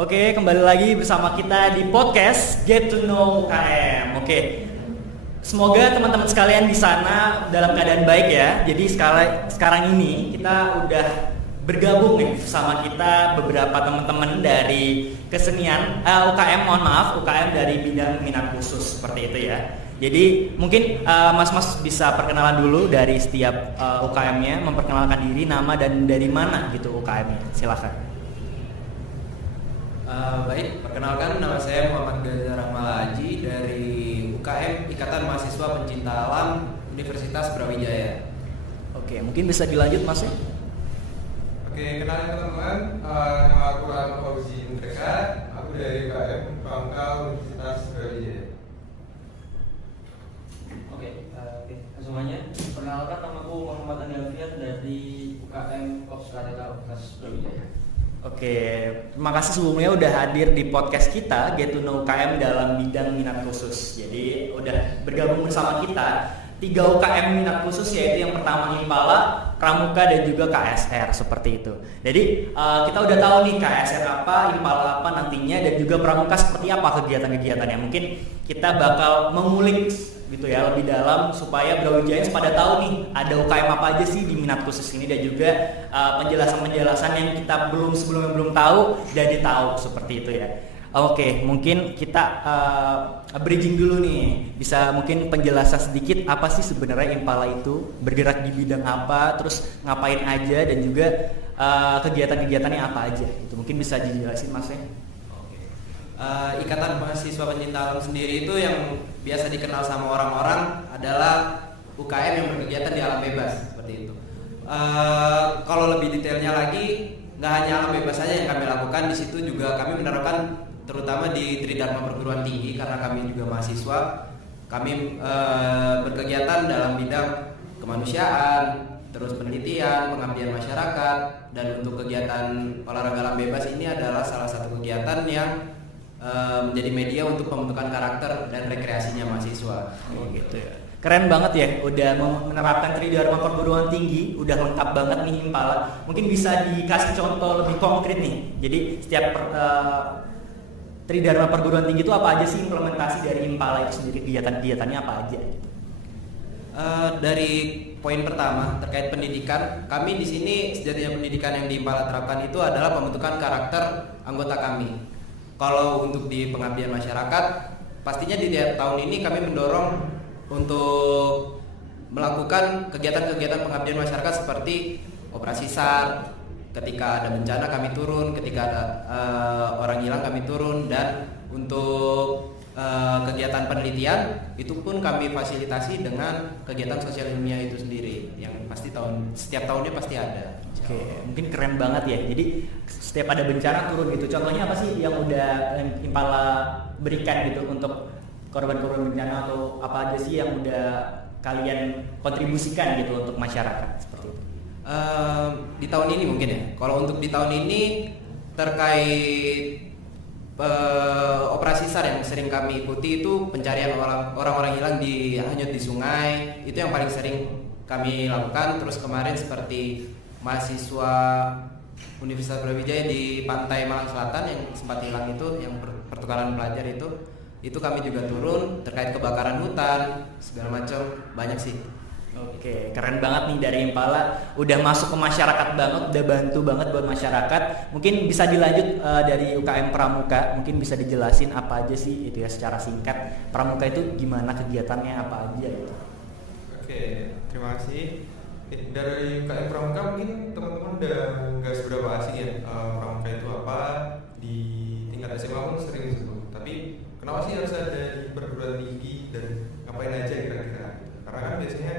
Oke, kembali lagi bersama kita di podcast Get to Know UKM. Oke, semoga teman-teman sekalian di sana dalam keadaan baik ya. Jadi sekarang ini kita udah bergabung nih bersama kita beberapa teman-teman dari kesenian UKM dari bidang minat khusus seperti itu ya. Jadi mungkin mas-mas bisa perkenalan dulu dari setiap UKM-nya, memperkenalkan diri, nama dan dari mana gitu UKM-nya. Silakan. Baik, perkenalkan nama saya Muhammad Gaza Rahmal Haji dari UKM Ikatan Mahasiswa Pencinta Alam Universitas Brawijaya. Oke, mungkin bisa dilanjut Mas ya? Oke, kenalin teman-teman, nama aku Rahmat Fauzi Indreka, aku dari UKM Pramuka Universitas Brawijaya. Oke, semuanya, perkenalkan namaku Muhammad Andafiat dari UKM Ops Karya Universitas Brawijaya. Oke, terima kasih sebelumnya udah hadir di podcast kita Get to Know UKM dalam bidang minat khusus. Jadi udah bergabung bersama kita 3 UKM minat khusus, yaitu yang pertama Impala, Pramuka dan juga KSR seperti itu. Jadi kita udah tahu nih KSR apa, Impala apa nantinya dan juga Pramuka seperti apa kegiatan-kegiatannya. Mungkin kita bakal mengulik gitu ya lebih dalam supaya Brawijaya pada tahu nih ada UKM apa aja sih di minat khusus ini dan juga penjelasan-penjelasan yang kita sebelumnya belum tahu jadi tahu seperti itu ya. Oke, mungkin kita bridging dulu nih. Bisa mungkin penjelasan sedikit apa sih sebenarnya Impala itu, bergerak di bidang apa, terus ngapain aja dan juga kegiatan-kegiatannya apa aja. Itu mungkin bisa dijelasin Mas ya. Ikatan Mahasiswa Pencinta Alam sendiri itu yang biasa dikenal sama orang-orang adalah UKM yang berkegiatan di alam bebas seperti itu. Kalau lebih detailnya lagi, nggak hanya alam bebas saja yang kami lakukan, di situ juga kami menerapkan terutama di Tridharma Perguruan Tinggi karena kami juga mahasiswa. Kami berkegiatan dalam bidang kemanusiaan, terus penelitian, pengabdian masyarakat, dan untuk kegiatan olahraga alam bebas ini adalah salah satu kegiatan yang menjadi media untuk pembentukan karakter dan rekreasinya mahasiswa. Oh gitu ya. Keren banget ya, udah menerapkan Tridharma Perguruan Tinggi, udah lengkap banget nih Impala. Mungkin bisa dikasih contoh lebih konkret nih. Jadi setiap Tridharma Perguruan Tinggi itu apa aja sih implementasi dari Impala itu sendiri, kegiatan-kegiatannya apa aja? Dari poin pertama terkait pendidikan, kami di sini sejatinya pendidikan yang di Impala terapkan itu adalah pembentukan karakter anggota kami. Kalau untuk di pengabdian masyarakat, pastinya di tiap tahun ini kami mendorong untuk melakukan kegiatan-kegiatan pengabdian masyarakat seperti operasi SAR, ketika ada bencana kami turun, ketika ada orang hilang kami turun, dan untuk kegiatan penelitian itu pun kami fasilitasi dengan kegiatan sosial ilmiah itu sendiri yang pasti setiap tahunnya pasti ada. Oke, mungkin keren banget ya. Jadi setiap ada bencana turun gitu. Contohnya apa sih yang udah Impala berikan gitu untuk korban-korban bencana, atau apa aja sih yang udah kalian kontribusikan gitu untuk masyarakat seperti itu? Di tahun ini mungkin ya. Kalau untuk di tahun ini terkait operasi SAR yang sering kami ikuti itu pencarian orang-orang hilang hanyut di sungai, itu yang paling sering kami lakukan. Terus kemarin seperti mahasiswa Universitas Brawijaya di Pantai Malang Selatan yang sempat hilang itu, yang pertukaran pelajar itu kami juga turun terkait kebakaran hutan segala macam, banyak sih. Oke, keren banget nih dari Impala, udah masuk ke masyarakat banget, udah bantu banget buat masyarakat. Mungkin bisa dilanjut dari UKM Pramuka, mungkin bisa dijelasin apa aja sih itu ya secara singkat. Pramuka itu gimana kegiatannya, apa aja gitu. Oke, terima kasih. Dari UKM Pramuka mungkin teman-teman udah nggak seberapa asing ya Pramuka itu apa, di tingkat SMA pun sering disebut. Tapi kenapa sih harus ada di perguruan tinggi dan ngapain aja kira-kira? Karena kan biasanya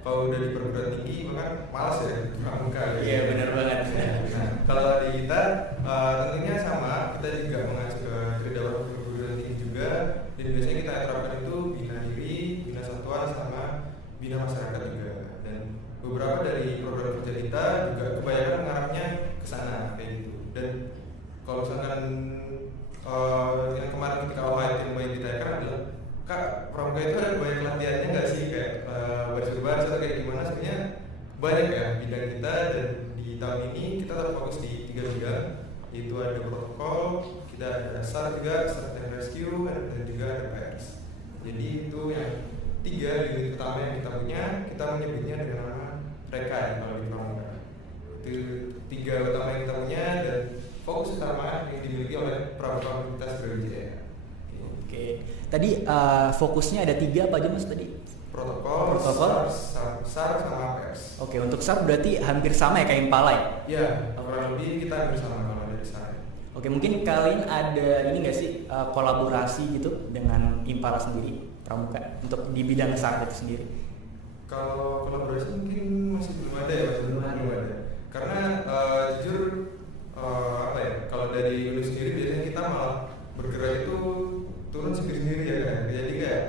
kalau udah di perguruan tinggi maka malas ya Pramuka. Iya benar banget. Nah, kalau di kita tentunya sama, kita juga mengacu ke Tridharma Perguruan Tinggi juga. juga, dan biasanya kita terapkan itu bina diri, bina satuan, sama bina masyarakat juga. Dan beberapa dari program kerja kita juga kebanyakan mengarahnya ke sana kayak gitu. Dan kalau misalkan yang kemarin ketika OHIT yang banyak ditanyakan adalah, Kak, pramuka itu ada banyak latihannya nggak sih, kayak baris atau kayak gimana? Sebenarnya banyak ya bidang kita, dan di tahun ini kita terfokus di 3 bidang, yaitu ada protokol, kita ada SAR juga, search and rescue, dan juga ada PS. Jadi itu yang 3 unit utama yang kita punya, kita menyebutnya dengan nama REKA ya kalau di pramuka. Itu 3 utama yang kita punya, dan fokus utama yang dimiliki oleh pramuka Universitas Brawijaya. Oke, tadi fokusnya ada 3 apa aja Mas tadi? Protokol, SAR, sama PS. Oke, untuk SAR berarti hampir sama ya kayak Impala ya? Ya, kurang lebih kita hampir sama kalau dari SAR. Oke, mungkin kalian ada ini nggak sih kolaborasi gitu dengan Impala sendiri, pramuka, untuk di bidang SAR itu sendiri? Kalau kolaborasi mungkin masih belum ada ya, belum ada. Karena jujur apa ya, kalau dari unit sendiri biasanya kita malah bergerak itu turun sendiri ya kan. Jadi kayak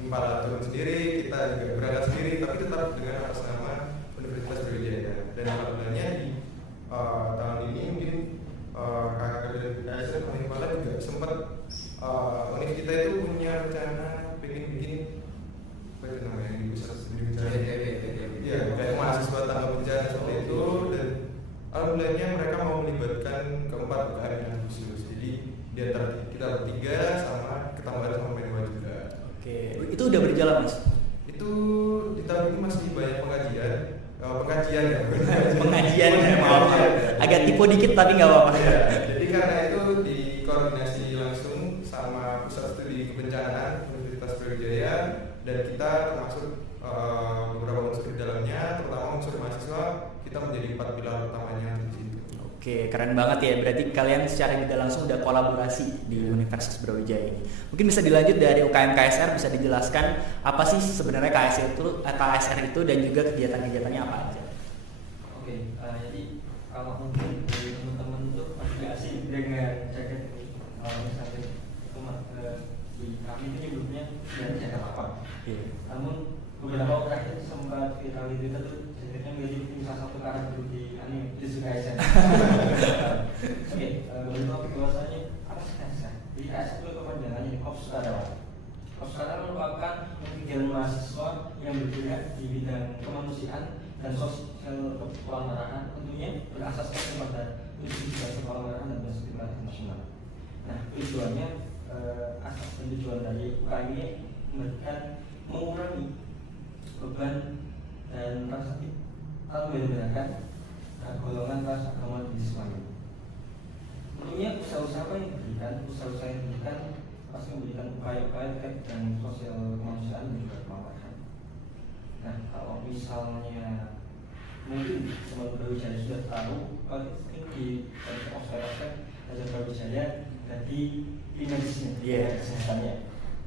Impala turun sendiri, kita juga berangkat sendiri, tapi tetap dengan atas nama Universitas Brawijaya. Dan alhamdulillahnya di tahun ini mungkin kakak dan KSR sama Impala juga sempat univ kita itu punya rencana pengen bikin apa itu namanya di pusat studi bencana. Ya, kayak mahasiswa tanggap bencana seperti itu, dan alhamdulillahnya mereka mau melibatkan keempat UKM yang khusus. Jadi di antara kita bertiga sama ketambahan sama Menwa juga. Oke, itu udah berjalan Mas? Itu di tahun ini masih banyak pengajian ya. Pengajian ya, maaf. Agak tipu dikit tapi nggak apa-apa. Ya, jadi karena itu dikoordinasi langsung sama Pusat Studi Kebencanaan Universitas Brawijaya, dan kita termasuk beberapa unsur di dalamnya, terutama unsur mahasiswa, kita menjadi 4 pilar utamanya di situ. Oke, keren banget ya. Berarti kalian secara tidak langsung udah kolaborasi di Universitas Brawijaya ini. Mungkin bisa dilanjut dari UKM KSR, bisa dijelaskan apa sih sebenarnya KSR itu dan juga kegiatan-kegiatannya apa aja? Oke, jadi kalau mungkin dari teman-teman tuh pasti asing dengan jaket ini. Kalau misalnya itu di kami itu nyebutnya dari jaket apa? Namun beberapa terakhir sempat viral di Twitter tuh jaketnya menjadi salah satu karakter di anime Jujutsu Kaisen. Oke, beberapa bahwasanya apa sih KSR? Jadi KSR itu kepanjangannya Korps Sukarelawan. Korps Sukarelawan merupakan kegiatan mahasiswa yang bergerak di bidang kemanusiaan dan sosial kewarganegaraan, tentunya berasaskan kepada prinsip kewarganegaraan dan prinsip internasional. Nah, tujuannya asas dan tujuan dari UKM ini mengurangi beban dan rasa atau membedakan golongan ras agama di semuanya. Tentunya usaha-usaha yang diberikan pasti memberikan upaya-upaya terkait dengan sosial kemanusiaan dan juga kemanusiaan. Nah, kalau misalnya mungkin teman Brawijaya sudah tahu, kalau sering di ospek Raja Brawijaya jadi medisnya, kesehatannya.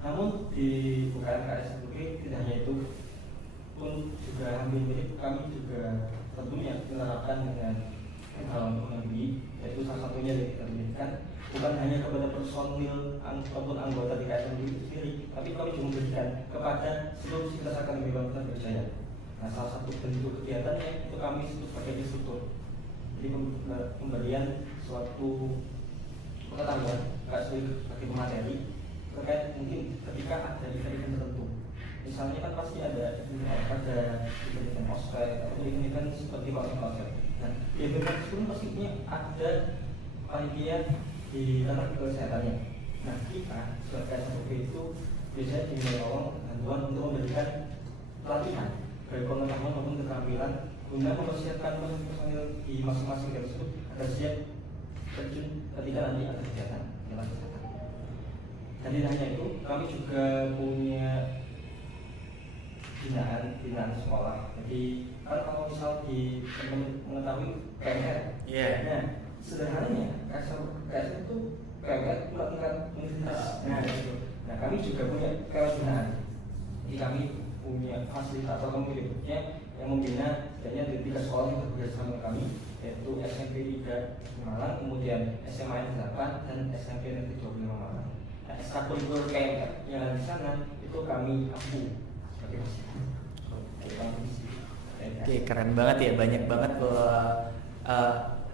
Namun di UKM KSR tidak hanya itu, pun juga hampir mirip. Kami juga tentunya menerapkan dengan dalam negeri, yaitu salah satunya yang kita berikan bukan hanya kepada personil ataupun anggota di KSR sendiri, tapi kami juga memberikan kepada seluruh sivitas akademi bangsa Brawijaya. Nah, salah satu bentuk kegiatannya itu kami sebut sebagai instruktur. Jadi pemberian suatu pengetahuan sebagai pemateri terkait mungkin ketika ada event tertentu. Misalnya kan pasti ada event ospek atau event seperti konser. Nah, di event tersebut pastinya ada panitia di tentang kesehatannya. Nah, kita sebagai SMB itu biasanya diminta bantuan untuk memberikan pelatihan baik pengetahuan maupun keterampilan guna mempersiapkan personil di masing-masing tersebut agar siap terjun ketika nanti ada kegiatan kesehatan. Dan tidak hanya itu, kami juga punya binaan sekolah. Jadi kan kalau misal di mengetahui PMR, nah sederhananya KSR itu PMR tingkat universitas. Nah kami juga punya binaan. Jadi kami punya fasilitator pemiliknya yang membina setidaknya di 3 sekolah yang bekerjasama dengan kami, yaitu SMP 3 Malang, kemudian SMA 8 dan SMP Negeri 25 Malang. ekstrakurikuler kayak yang di sana itu kami ampu sebagai mahasiswa. Oke, keren banget ya, banyak banget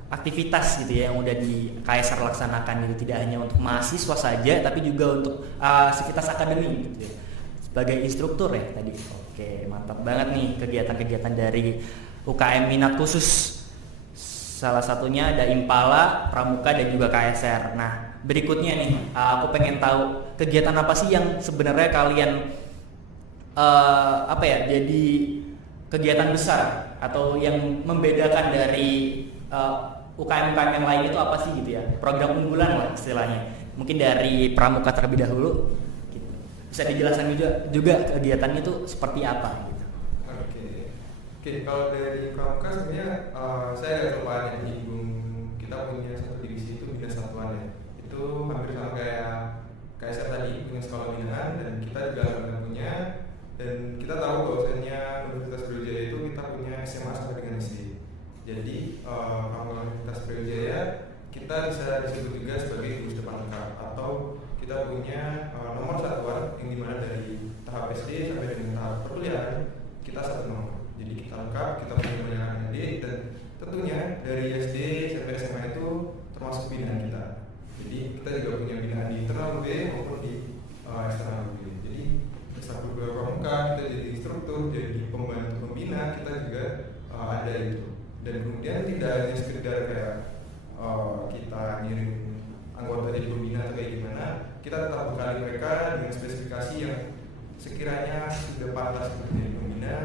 aktivitas gitu ya yang udah di KSR laksanakan gitu, tidak hanya untuk mahasiswa saja tapi juga untuk aktivitas akademik gitu ya. Sebagai instruktur ya tadi. Oke, mantap banget nih kegiatan-kegiatan dari UKM minat khusus. Salah satunya ada Impala, Pramuka dan juga KSR. Nah, berikutnya nih aku pengen tahu kegiatan apa sih yang sebenarnya kalian jadi kegiatan besar atau yang membedakan dari UKM-UKM yang lain itu apa sih gitu ya, program unggulan lah istilahnya. Mungkin dari Pramuka terlebih dahulu gitu. Bisa dijelaskan juga kegiatannya itu seperti apa gitu. Oke, kalau dari Pramuka sebenarnya saya ada kelupaan menyinggung kita punya satu divisi itu bina satuan ya. Itu hampir sama kayak saya tadi punya sekolah binaan dan kita juga punya, dan kita tahu bahwasanya Universitas Brawijaya itu kita punya SMA sampai dengan SD. Jadi Universitas Brawijaya kita bisa disebut juga sebagai gugus depan lengkap, atau kita punya nomor satuan yang dimana dari tahap SD sampai dengan tahap perkuliahan kita satu nomor. Jadi kita lengkap, kita punya banyak adik, dan tentunya dari SD sampai SMA itu termasuk binaan kita. Jadi kita juga punya binaan di internal UB maupun di eksternal UB. Jadi ekstrakurikuler Pramuka kita jadi instruktur, jadi pembantu pembina, kita juga ada itu. Dan kemudian tidak hanya sekedar kayak kita ngirim anggota jadi pembina atau kayak gimana, kita tetap bekali mereka dengan spesifikasi yang sekiranya sudah pantas untuk menjadi pembina,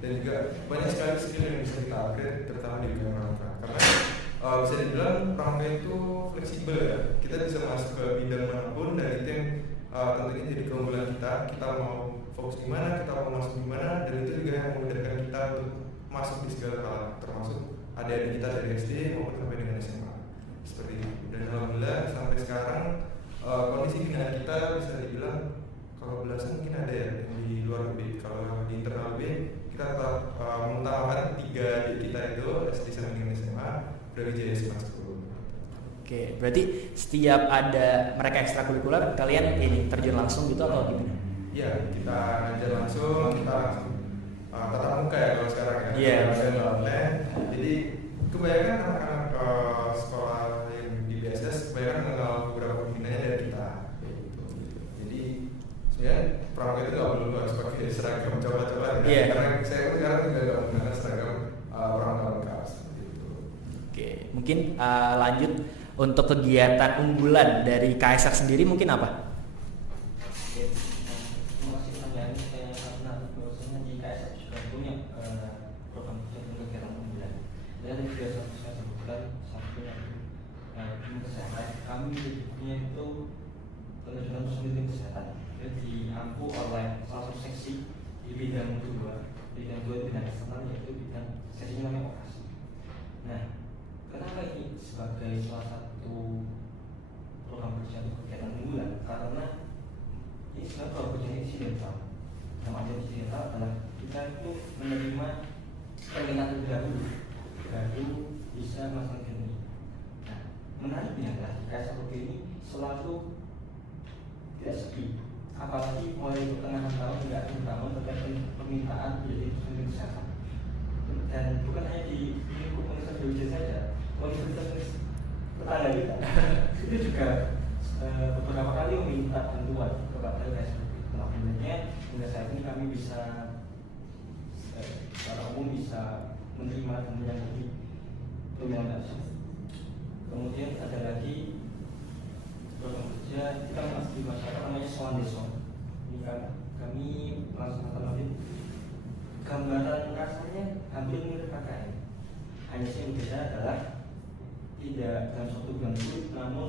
dan juga banyak sekali skill yang bisa kita upgrade terutama di UKM Pramuka. Karena bisa dibilang Pramuka itu fleksibel ya, kita bisa masuk ke bidang manapun, dan itu yang tentunya jadi keunggulan kita. Kita mau fokus di mana, kita mau masuk di mana, dan itu juga yang memudahkan kita untuk masuk di segala hal, termasuk adik-adik kita dari SD maupun sampai dengan SMA seperti itu. Dan alhamdulillah sampai sekarang kondisi binaan kita bisa dibilang kalau belasan mungkin ada ya yang di luar UB. Kalau di internal UB kita tetap mengutamakan 3 adik kita itu SD sampai dengan SMA, Brawijaya SMA 10. Oke, berarti setiap ada mereka ekstrakurikuler kalian ini terjun langsung gitu atau gimana? Iya, kita ngajar langsung, kita tatap muka ya kalau sekarang ya. Iya. Yeah. Jadi kebanyakan anak-anak sekolah yang di BSS kebanyakan mengenal beberapa pembinanya dari kita. Gitu. Jadi sebenarnya Pramuka itu nggak perlu harus pakai seragam coba-coba ya. Yeah. Karena saya pun sekarang juga nggak menggunakan seragam Pramuka lengkap seperti itu. Oke, mungkin lanjut untuk kegiatan unggulan dari KSR sendiri mungkin apa? Terima kasih pertanyaannya. Saya karena bahwasanya di KSR juga punya program kegiatan unggulan, dan biasa saya sebutkan satunya tim kesehatan. Kami punya itu penerjunan personil tim kesehatan. Jadi diampu oleh salah satu seksi di bidang 2 di bidang eksternal, yaitu bidang seksinya namanya operasi. Nah, kenapa ini sebagai salah satu program kerja untuk kegiatan unggulan? Karena ini sebenarnya program kerja ini insidental. Yang ada insidental adalah kita itu menerima peminat terlebih dahulu, baru bisa melaksanakan ini. Nah, menariknya adalah KSR ini selalu tidak sepi. Apalagi mulai pertengahan tahun hingga akhir tahun terkait permintaan menjadi personil kesehatan. Dan bukan hanya di lingkup Universitas Brawijaya saja, universitas tetangga kita itu juga beberapa kali meminta bantuan kepada KSR. Alhamdulillah hingga saat ini kami bisa secara umum bisa menerima dan menyanggupi permintaan tersebut. Kemudian ada lagi program kerja kita masih di masyarakat namanya Soan Deson. Ini kan kami melaksanakan nanti gambaran kasarnya hampir mirip KKN. Hanya yang berbeda adalah tidak dalam satu bulan itu, namun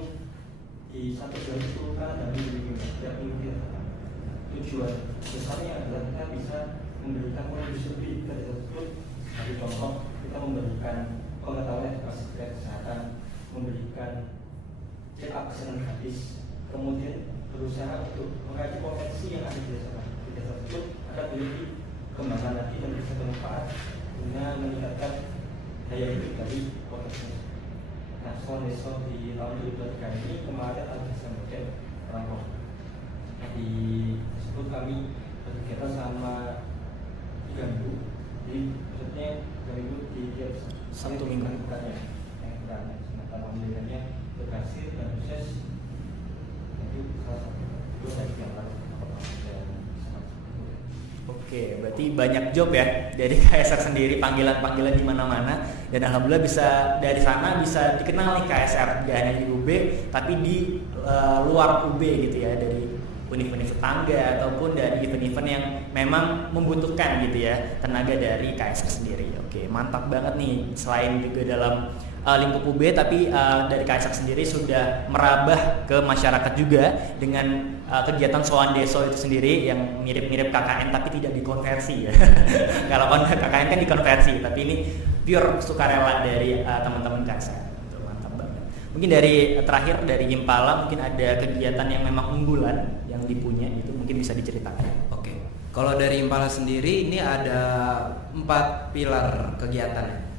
di satu bulan itu kan ada minggu tidak mungkin. Tujuan besarnya adalah kita bisa memberikan kontribusi lebih dari tersebut. Sebagai contoh, kita memberikan pengetahuan edukasi terkait kesehatan, memberikan check up kesehatan gratis, kemudian berusaha untuk mengkaji potensi yang ada di desa tersebut agar lebih kembangkan lagi dan bisa bermanfaat guna meningkatkan daya hidup dari potensi. Nah, Soan Deso di tahun 2023 ini kemarin ada kemudian perampok. Nah, di tersebut kami berkegiatan sama 3 minggu. Jadi maksudnya 3 minggu di tiap Sabtu Minggu. bukannya alhamdulillahnya berhasil dan sukses. Itu salah satu dari kegiatan. Oke, berarti banyak job ya dari KSR sendiri, panggilan-panggilan di mana-mana, dan alhamdulillah bisa dari sana bisa dikenal nih KSR, tidak hanya di UB tapi di luar UB gitu ya, dari univ-univ tetangga ataupun dari event-event yang memang membutuhkan gitu ya tenaga dari KSR sendiri. Oke, mantap banget nih. Selain juga dalam lingkup UB, tapi dari KSR sendiri sudah merambah ke masyarakat juga dengan kegiatan Soan Deso itu sendiri yang mirip-mirip KKN tapi tidak dikonversi ya. Kalau KKN kan dikonversi, tapi ini pure sukarela dari teman-teman KSR. Mantap banget. Mungkin dari terakhir dari Impala mungkin ada kegiatan yang memang unggulan yang dipunya itu, mungkin bisa diceritakan. Oke. Kalau dari Impala sendiri ini ada 4 pilar kegiatan.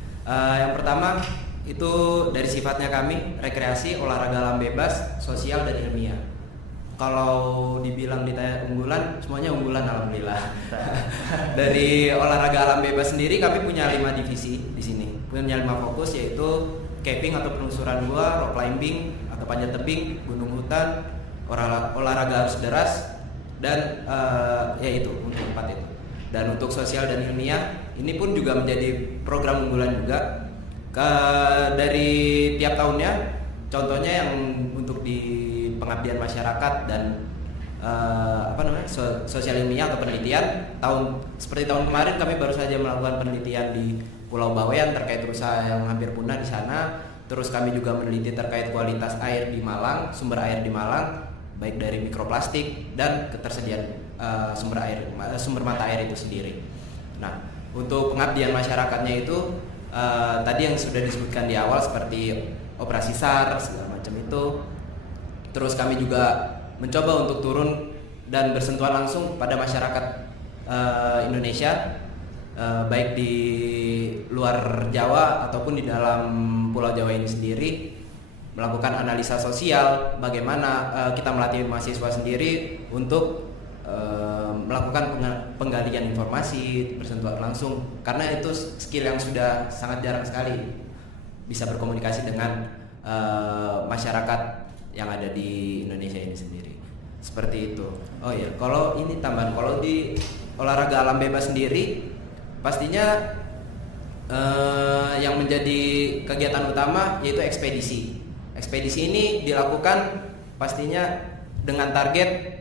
Yang pertama itu dari sifatnya kami rekreasi, olahraga alam bebas, sosial dan ilmiah. Kalau dibilang ditanya unggulan, semuanya unggulan alhamdulillah. Dari olahraga alam bebas sendiri kami punya 5 divisi di sini. Punya 5 fokus, yaitu camping atau penelusuran gua, rock climbing atau panjat tebing, gunung hutan, olahraga arus deras, dan yaitu untuk 4 itu. Dan untuk sosial dan ilmiah ini pun juga menjadi program unggulan juga. Dari tiap tahunnya, contohnya yang untuk di pengabdian masyarakat dan sosial ilmiah atau penelitian, seperti tahun kemarin kami baru saja melakukan penelitian di Pulau Bawean terkait rusa yang hampir punah di sana. Terus kami juga meneliti terkait kualitas air di Malang, sumber air di Malang, baik dari mikroplastik dan ketersediaan sumber mata air itu sendiri. Nah, untuk pengabdian masyarakatnya itu tadi yang sudah disebutkan di awal seperti operasi SAR segala macam itu. Terus kami juga mencoba untuk turun dan bersentuhan langsung pada masyarakat Indonesia, baik di luar Jawa ataupun di dalam Pulau Jawa ini sendiri, melakukan analisa sosial, bagaimana kita melatih mahasiswa sendiri untuk melakukan penggalian informasi, bersentuhan langsung, karena itu skill yang sudah sangat jarang sekali bisa berkomunikasi dengan masyarakat yang ada di Indonesia ini sendiri. Seperti itu. Oh ya, kalau ini tambahan, kalau di olahraga alam bebas sendiri pastinya yang menjadi kegiatan utama yaitu ekspedisi. Ekspedisi ini dilakukan pastinya dengan target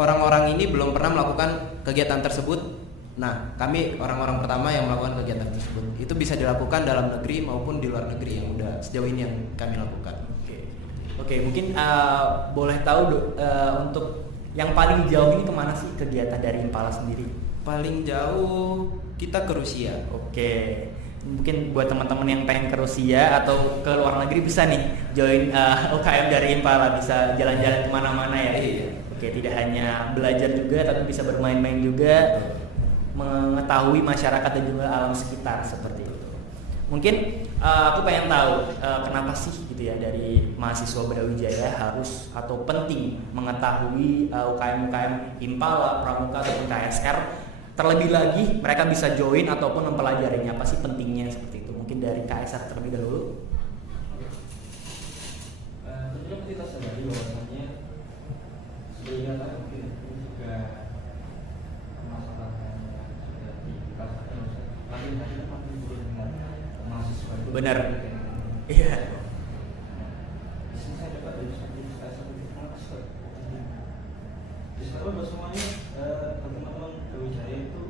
orang-orang ini belum pernah melakukan kegiatan tersebut. Nah, kami orang-orang pertama yang melakukan kegiatan tersebut. Itu bisa dilakukan dalam negeri maupun di luar negeri yang udah sejauh ini yang kami lakukan. Oke, mungkin boleh tahu untuk yang paling jauh ini kemana sih kegiatan dari Impala sendiri? Paling jauh kita ke Rusia. Oke, mungkin buat teman-teman yang pengen ke Rusia atau ke luar negeri bisa nih join UKM dari Impala, bisa jalan-jalan kemana-mana ya. Iya. Oke, tidak hanya belajar juga tapi bisa bermain-main juga, mengetahui masyarakat dan juga alam sekitar seperti itu. Mungkin aku pengen tahu kenapa sih gitu ya dari mahasiswa Brawijaya harus atau penting mengetahui UKM-UKM Impala, Pramuka ataupun KSR. Terlebih lagi mereka bisa join ataupun mempelajarinya, apa sih pentingnya seperti itu. Mungkin dari KSR terlebih dahulu. Tentunya kita sadari bahwasannya sebenarnya mungkin ini juga permasalahan yang sudah dirasakan makin buruk dengan mahasiswa. Benar. Iya. Di sini saya dapat dari satu mahasiswa. Disebut bahwa semuanya teman-teman Brawijaya itu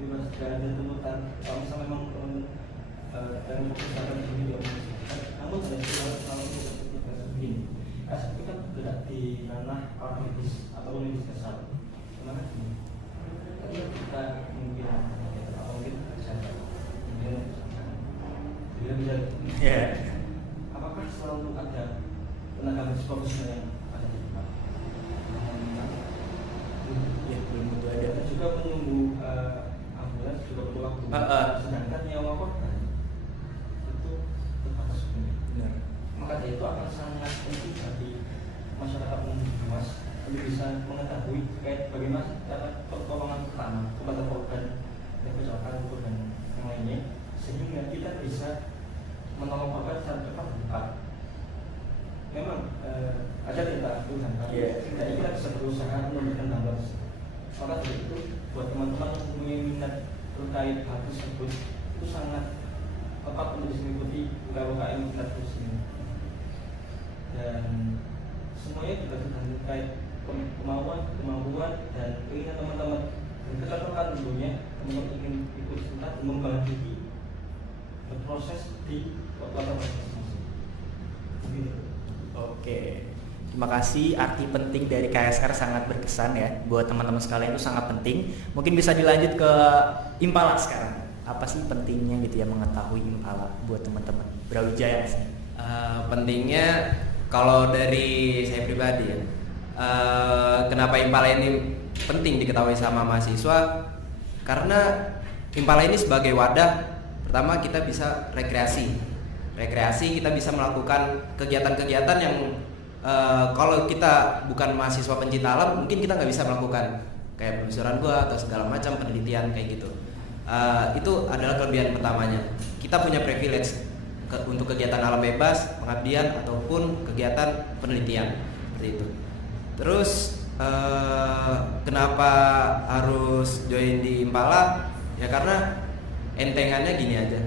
bebas dari tuntutan. Kalau misalnya memang dan fokus pada ini di universitas, namun ada selama itu seperti begini. Itu kan bergerak di ranah akademis atau universitas. Karena gini, tadi kita mungkin atau mungkin bisa Ya. Apakah selalu ada tenaga medis profesional yang ada di depan? Ya, belum tentu ada. Kita juga menunggu ambulans juga perlu waktu. Sedangkan nyawa korban itu terbatas. Benar. Maka itu akan sangat penting bagi masyarakat umum luas lebih bisa mengetahui terkait bagaimana cara pertolongan pertama kepada korban dan kecelakaan dan yang lainnya, sehingga kita bisa menolong korban secara cepat dan tepat. Memang ada tindakan Tuhan, tapi setidaknya kita bisa berusaha memberikan dampak. Maka dari itu, buat teman-teman yang mempunyai minat terkait hal tersebut, itu sangat tepat untuk mengikuti UKM minat khusus ini. Dan semuanya juga terkait kemampuan dan keinginan teman-teman, dan kecocokan tentunya teman-teman ingin ikut serta mengembangkan diri berproses di kota masing-masing. Oke, terima kasih. Arti penting dari KSR sangat berkesan ya buat teman-teman sekalian, itu sangat penting. Mungkin bisa dilanjut ke Impala sekarang. Apa sih pentingnya gitu ya mengetahui Impala buat teman-teman Brawijaya sih? Pentingnya kalau dari saya pribadi ya, kenapa Impala ini penting diketahui sama mahasiswa? Karena Impala ini sebagai wadah, pertama kita bisa rekreasi, kita bisa melakukan kegiatan-kegiatan yang kalau kita bukan mahasiswa pencinta alam mungkin kita nggak bisa melakukan, kayak penelusuran gua atau segala macam penelitian kayak gitu. Itu adalah kelebihan pertamanya. Kita punya privilege untuk kegiatan alam bebas, pengabdian ataupun kegiatan penelitian seperti itu. Terus kenapa harus join di Impala? Ya karena entengannya gini aja.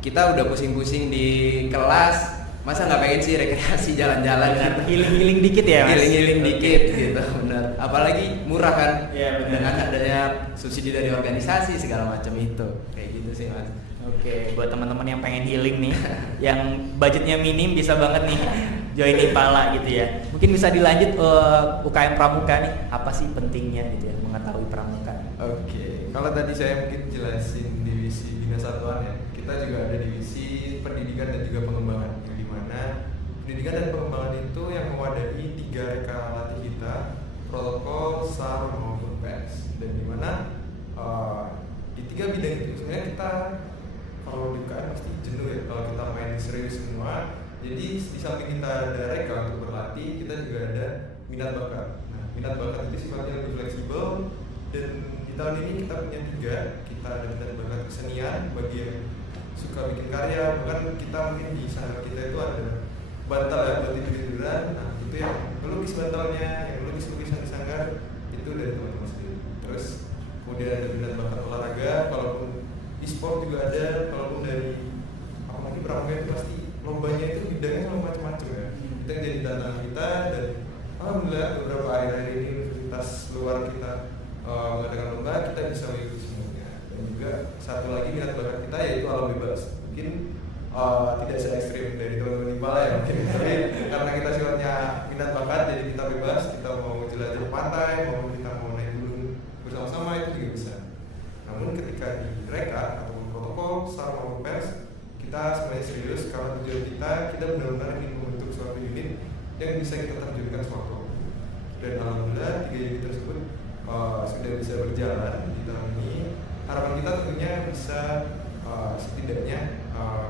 Kita udah pusing-pusing di kelas, masa nggak pengen sih rekreasi jalan-jalan kan? Healing dikit ya Mas? Healing dikit gitu, benar. Apalagi murah kan? Iya benar. Dengan adanya subsidi dari organisasi segala macam itu, kayak gitu sih Mas. Oke, buat teman-teman yang pengen healing nih, yang budgetnya minim bisa banget nih join Impala gitu ya. Mungkin bisa dilanjut UKM Pramuka nih, apa sih pentingnya gitu ya mengetahui Pramuka? Oke, kalau tadi saya mungkin jelasin divisi Bina Satuan ya, kita juga ada divisi pendidikan dan juga pengembangan, yang dimana pendidikan dan pengembangan itu yang mewadahi 3 reka latih kita, protokol, SAR maupun PES, dan dimana di 3 bidang itu sebenarnya kita kalau di UKM pasti jenuh ya kalau kita main serius semua. Jadi di samping kita ada reka untuk berlatih, kita juga ada minat bakat. Nah, minat bakat itu sifatnya lebih fleksibel, dan di tahun ini kita punya 3. Kita ada minat bakat kesenian bagi yang suka bikin karya, bahkan kita mungkin di sanggar kita itu ada bantal ya buat tidur-tiduran. Nah itu yang melukis bantalnya, yang melukis lukisan di sanggar itu dari teman-teman sendiri. Terus kemudian ada minat bakat olahraga, kalaupun e-sport juga ada, kalaupun dari apalagi Pramuka itu pasti lombanya itu bidangnya selalu macam-macam ya. Kita jadi tantangan kita, dan alhamdulillah beberapa akhir-akhir ini universitas luar kita mengadakan lomba, kita bisa mengikuti semuanya. Dan juga satu lagi minat bakat kita yaitu alam bebas. Mungkin tidak se-ekstrim dari teman-teman Impala ya mungkin, tapi karena kita sifatnya minat bakat, jadi kita bebas, kita mau jelajah pantai, mau kita mau naik gunung bersama-sama itu juga bisa. Namun ketika di reka atau protokol, SAR maupun PES, kita sebenarnya serius karena tujuan kita benar-benar ingin membentuk suatu unit yang bisa kita terjunkan suatu. Dan alhamdulillah 3 unit tersebut sudah bisa berjalan di tahun ini. Harapan kita tentunya bisa setidaknya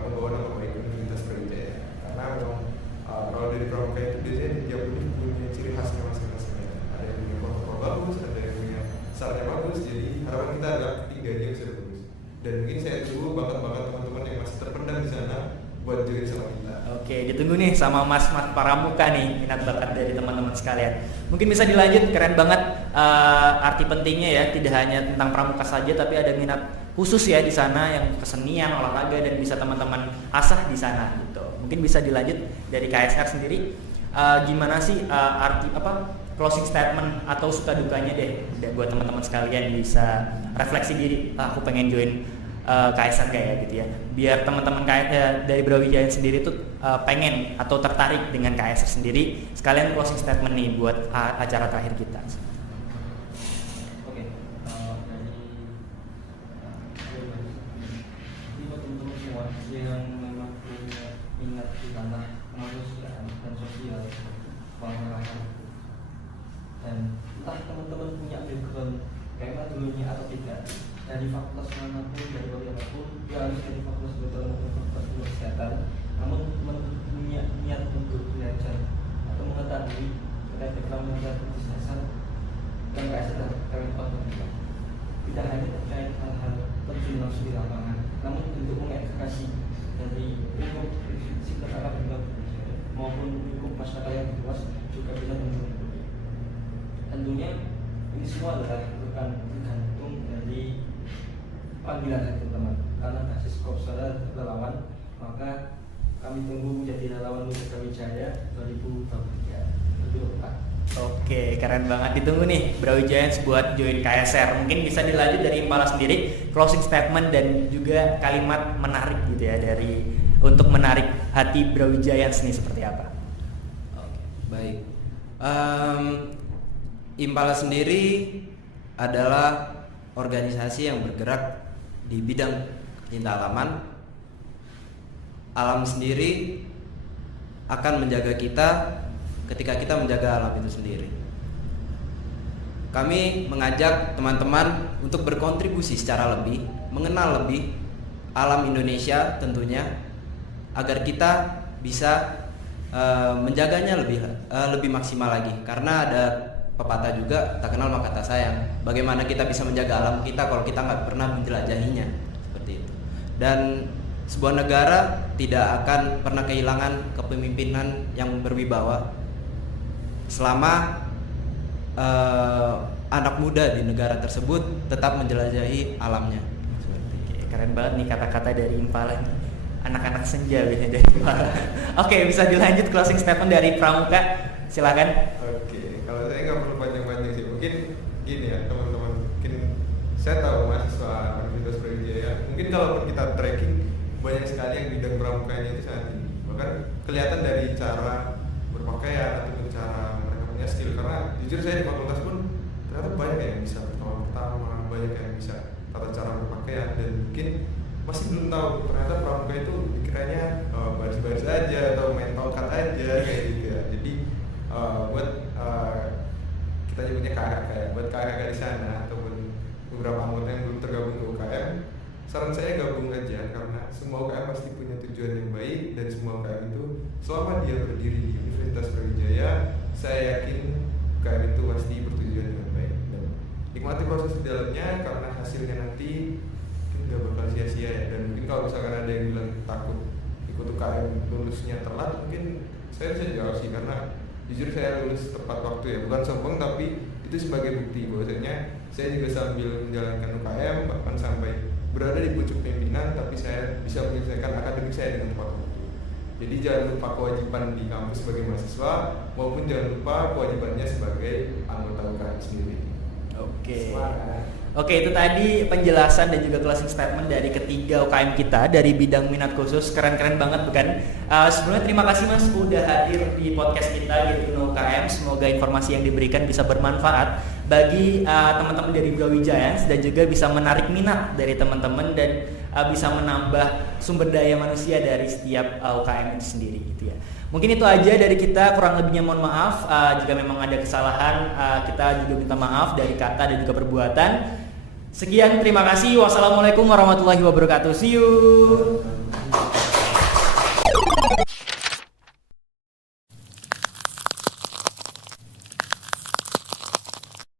membawa nama baik Universitas Brawijaya. Karena memang kalau dari Pramuka itu biasanya di tiap unit punya ciri khasnya masing-masing. Ada yang punya protokol bagus, ada yang punya sarnya bagus. Jadi harapan kita adalah 3-nya bisa bagus. Dan mungkin saya tunggu bakat-bakat teman-teman yang masih terpendam di sana buat join sama kita. Oke, ditunggu nih sama Mas Pramuka nih minat bakat dari teman-teman sekalian. Mungkin bisa dilanjut, keren banget arti pentingnya ya, tidak hanya tentang Pramuka saja tapi ada minat khusus ya di sana yang kesenian, olahraga, dan bisa teman-teman asah di sana gitu. Mungkin bisa dilanjut dari KSR sendiri, gimana sih arti closing statement atau suka dukanya deh buat teman-teman sekalian bisa refleksi diri, aku pengen join KSR kayak gitu ya, biar teman-teman dari Brawijaya sendiri tuh pengen atau tertarik dengan KSR sendiri. Sekalian closing statement nih buat acara terakhir kita. Oke, dari teman-teman semua yang memang punya minat di tanah kemanusiaan dan sosial, masyarakat, dan entah teman-teman punya background kayak dulunya atau tidak, dari fakultas manapun, dari bagaimanapun, ya harus dari fakultas kedokteran maupun fakultas kesehatan, namun punya niat untuk belajar atau mengetahui masyarakat yang luas juga bisa menunggu. Tentunya ini semua adalah tergantung dari panggilan dari teman. Karena basis profesional relawan, maka kami tunggu menjadi relawan Muda Brawijaya 2023. Itu Pak. Oke, keren banget. Ditunggu nih Brawijaya buat join KSR. Mungkin bisa dilanjut dari Impala sendiri, closing statement dan juga kalimat menarik gitu ya dari untuk menarik hati Brawijaya ini seperti apa? Oke, baik. Impala sendiri adalah organisasi yang bergerak di bidang cinta alaman. Alam sendiri akan menjaga kita ketika kita menjaga alam itu sendiri. Kami mengajak teman-teman untuk berkontribusi secara lebih, mengenal lebih alam Indonesia tentunya, agar kita bisa menjaganya lebih maksimal lagi. Karena ada pepatah juga, tak kenal maka tak sayang. Bagaimana kita bisa menjaga alam kita kalau kita nggak pernah menjelajahinya, seperti itu. Dan sebuah negara tidak akan pernah kehilangan kepemimpinan yang berwibawa selama anak muda di negara tersebut tetap menjelajahi alamnya. Oke, keren banget nih kata-kata dari Impala nih. Anak-anak senja biasanya dari Impala. Oke, bisa dilanjut closing statement dari Pramuka. Silakan. Oke, kalau saya nggak perlu panjang-panjang sih. Mungkin gini ya teman-teman. Mungkin saya tahu mahasiswa Universitas Brawijaya. Mungkin kalau kita tracking banyak sekali yang bidang pramukanya itu sangat tinggi. Bahkan kelihatan dari cara berpakaian ataupun cara mereka punya skill. Karena jujur saya di fakultas pun ternyata banyak yang bisa pertama, banyak yang bisa tata cara berpakaian, dan mungkin masih belum tahu ternyata pramuka itu dikiranya baris-baris aja atau main tongkat aja kayak gitu ya. Jadi buat kita nyebutnya KKK ya, buat KKK di sana ataupun beberapa anggota yang belum tergabung ke UKM, saran saya gabung aja, karena semua UKM pasti punya tujuan yang baik, dan semua UKM itu selama dia berdiri di Universitas Brawijaya, saya yakin UKM itu pasti bertujuan dengan baik, dan nikmati proses di dalamnya, karena hasilnya nanti mungkin gak bakal sia-sia ya. Dan mungkin kalau misalkan ada yang bilang takut ikut UKM lulusnya telat, mungkin saya bisa jawab sih, karena jujur saya lulus tepat waktu ya, bukan sombong tapi itu sebagai bukti bahwasanya saya juga sambil menjalankan UKM, bahkan sampai berada di pucuk pimpinan, tapi saya bisa menyelesaikan akademik saya dengan tepat waktu. Jadi jangan lupa kewajiban di kampus sebagai mahasiswa, maupun jangan lupa kewajibannya sebagai anggota UKM sendiri. Oke. Oke, itu tadi penjelasan dan juga closing statement dari ketiga UKM kita dari bidang minat khusus. Keren-keren banget bukan? Sebelumnya terima kasih Mas udah hadir di podcast kita Get to Know UKM. Semoga informasi yang diberikan bisa bermanfaat bagi teman-teman dari Brawijaya dan juga bisa menarik minat dari teman-teman dan bisa menambah sumber daya manusia dari setiap UKM itu sendiri gitu ya. Mungkin itu aja dari kita, kurang lebihnya mohon maaf. Jika memang ada kesalahan, kita juga minta maaf dari kata dan juga perbuatan. Sekian, terima kasih. Wassalamualaikum warahmatullahi wabarakatuh. See you.